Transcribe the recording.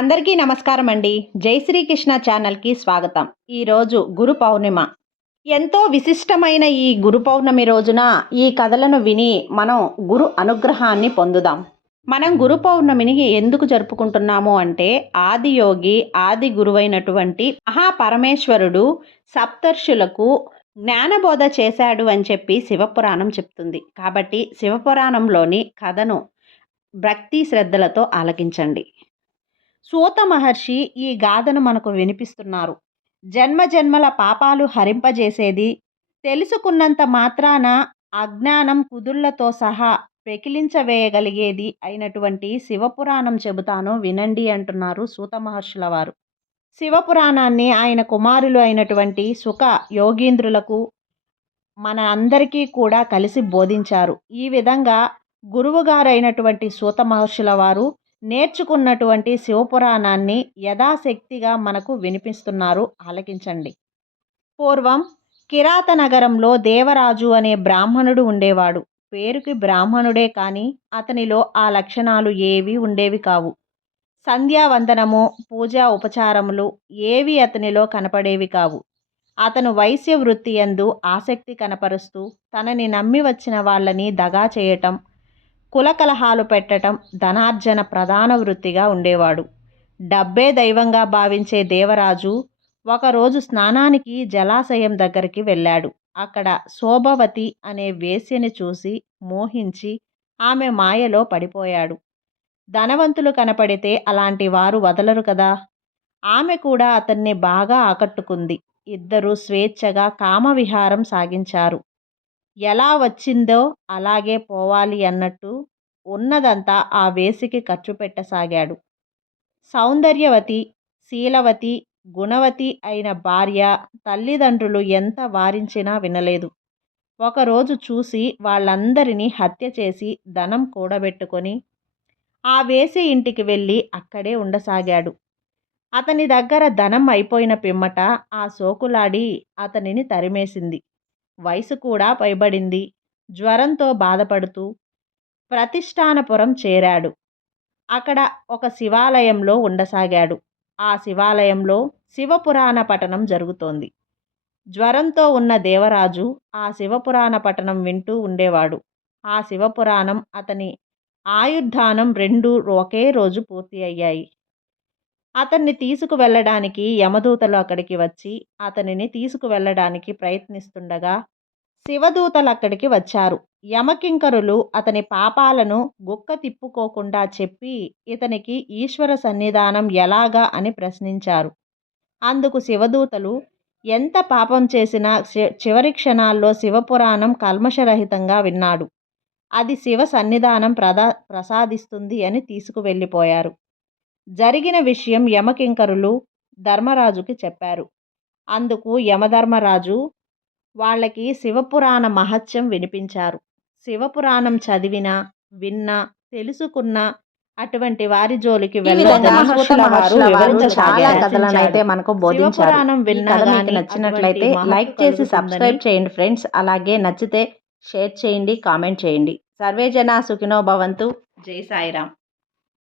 అందరికీ నమస్కారం అండి. జై శ్రీకృష్ణ ఛానల్కి స్వాగతం. ఈరోజు గురు పౌర్ణిమ. ఎంతో విశిష్టమైన ఈ గురు పౌర్ణమి రోజున ఈ కథలను విని మనం గురు అనుగ్రహాన్ని పొందుదాం. మనం గురు పౌర్ణమిని ఎందుకు జరుపుకుంటున్నాము అంటే ఆది యోగి ఆది గురువైనటువంటి మహాపరమేశ్వరుడు సప్తర్షులకు జ్ఞానబోధ చేశాడు అని చెప్పి శివపురాణం చెప్తుంది. కాబట్టి శివపురాణంలోని కథను భక్తి శ్రద్ధలతో ఆలకించండి. సూత మహర్షి ఈ గాథను మనకు వినిపిస్తున్నారు. జన్మ జన్మల పాపాలు హరింపజేసేది తెలుసుకున్నంత మాత్రాన అజ్ఞానం కుదుళ్ళతో సహా పెకిలించవేయగలిగేది అయినటువంటి శివపురాణం చెబుతాను వినండి అంటున్నారు సూత మహర్షుల వారు. శివపురాణాన్ని ఆయన కుమారులు అయినటువంటి సుఖ యోగీంద్రులకు మన అందరికీ కూడా కలిసి బోధించారు. ఈ విధంగా గురువుగారైనటువంటి సూత మహర్షుల వారు నేర్చుకున్నటువంటి శివపురాణాన్ని యథాశక్తిగా మనకు వినిపిస్తున్నారు. ఆలకించండి. పూర్వం కిరాత నగరంలో దేవరాజు అనే బ్రాహ్మణుడు ఉండేవాడు. పేరుకి బ్రాహ్మణుడే కానీ అతనిలో ఆ లక్షణాలు ఏవి ఉండేవి కావు. సంధ్యావందనము పూజా ఉపచారములు ఏవి అతనిలో కనపడేవి కావు. అతను వైశ్య వృత్తి ఎందు ఆసక్తి కనపరుస్తూ తనని నమ్మి వచ్చిన వాళ్ళని దగా చేయటం కులకలహాలు పెట్టడం ధనార్జన ప్రధాన వృత్తిగా ఉండేవాడు. డబ్బే దైవంగా భావించే దేవరాజు ఒకరోజు స్నానానికి జలాశయం దగ్గరికి వెళ్ళాడు. అక్కడ శోభవతి అనే వేశ్యని చూసి మోహించి ఆమె మాయలో పడిపోయాడు. ధనవంతులు కనపడితే అలాంటి వారు వదలరు కదా. ఆమె కూడా అతన్ని బాగా ఆకట్టుకుంది. ఇద్దరూ స్వేచ్ఛగా కామవిహారం సాగించారు. ఎలా వచ్చిందో అలాగే పోవాలి అన్నట్టు ఉన్నదంతా ఆ వేసికి ఖర్చు పెట్టసాగాడు. సౌందర్యవతి శీలవతి గుణవతి అయిన భార్య తల్లిదండ్రులు ఎంత వారించినా వినలేదు. ఒకరోజు చూసి వాళ్ళందరినీ హత్య చేసి ధనం కూడబెట్టుకొని ఆ వేసి ఇంటికి వెళ్ళి అక్కడే ఉండసాగాడు. అతని దగ్గర ధనం అయిపోయిన పిమ్మట ఆ సోకులాడి అతనిని తరిమేసింది. వయసు కూడా పైబడింది. జ్వరంతో బాధపడుతూ ప్రతిష్టానపురం చేరాడు. అక్కడ ఒక శివాలయంలో ఉండసాగాడు. ఆ శివాలయంలో శివపురాణ పఠనం జరుగుతోంది. జ్వరంతో ఉన్న దేవరాజు ఆ శివపురాణ పఠనం వింటూ ఉండేవాడు. ఆ శివపురాణం అతని ఆయుర్ధానం రెండు ఒకే రోజు పూర్తి అయ్యాయి. అతన్ని తీసుకువెళ్ళడానికి యమదూతలు అక్కడికి వచ్చి అతనిని తీసుకువెళ్ళడానికి ప్రయత్నిస్తుండగా శివదూతలు అక్కడికి వచ్చారు. యమకింకరులు అతని పాపాలను గుక్క తిప్పుకోకుండా చెప్పి ఇతనికి ఈశ్వర సన్నిధానం ఎలాగా అని ప్రశ్నించారు. అందుకు శివదూతలు ఎంత పాపం చేసినా చివరి క్షణాల్లో శివపురాణం కల్మషరహితంగా విన్నాడు. అది శివ సన్నిధానం ప్రదా ప్రసాదిస్తుంది అని తీసుకువెళ్ళిపోయారు. జరిగిన విషయం యమకింకరులు ధర్మరాజుకి చెప్పారు. అందుకు యమధర్మరాజు వాళ్ళకి శివపురాణ మహత్యం వినిపించారు. శివపురాణం చదివిన విన్న తెలుసుకున్న అటువంటి వారి జోలికి అయితే మనకు బోధించారు. విన్న నచ్చినట్లయితే లైక్ చేసి సబ్స్క్రైబ్ చేయండి ఫ్రెండ్స్. అలాగే నచ్చితే షేర్ చేయండి కామెంట్ చేయండి. సర్వే జన సుఖినో భవంతు. జై సాయిరామ్.